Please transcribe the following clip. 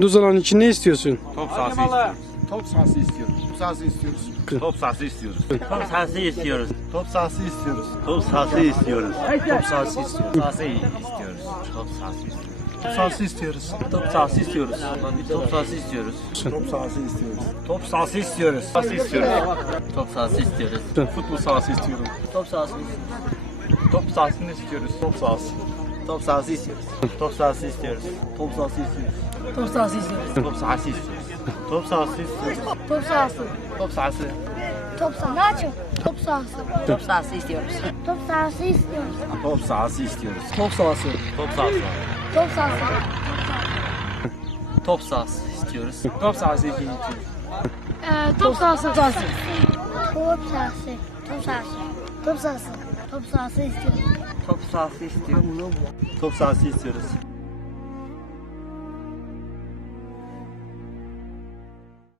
Duzalan için ne istiyorsun? Top sahası istiyoruz. Top sahası istiyoruz. Top sahası istiyoruz. Top sahası istiyoruz. Top sahası istiyoruz. Top sahası istiyoruz. Top sahası istiyoruz. Top sahası istiyoruz. Sahası istiyoruz. Top sahası istiyoruz. Top sahası istiyoruz. Top sahası istiyoruz. Top sahası istiyoruz. Top sahası istiyoruz. Top sahası istiyoruz. Sahası istiyoruz. Top sahası istiyoruz. Futbol sahası istiyorum. Top sahası Top sahasını istiyoruz. Top sahası. Top sahası istiyoruz. Top sahası istiyoruz. Top sahası istiyoruz. Top sahası istiyoruz. Top sahası istiyoruz. Top sahası istiyoruz. Top sahası. Top sahası. Top sahası. Ne açıyor? Top sahası. Top sahası istiyoruz. Top sahası istiyoruz. Top sahası istiyoruz. Top sahası. Top sahası. Top sahası. Top sahası istiyoruz. Top sahası istiyoruz. Ee. Top sahası. Top sahası. Top sahası. Top sahası. Top sahası istiyoruz. Top sahası istiyoruz. Top sahası istiyoruz.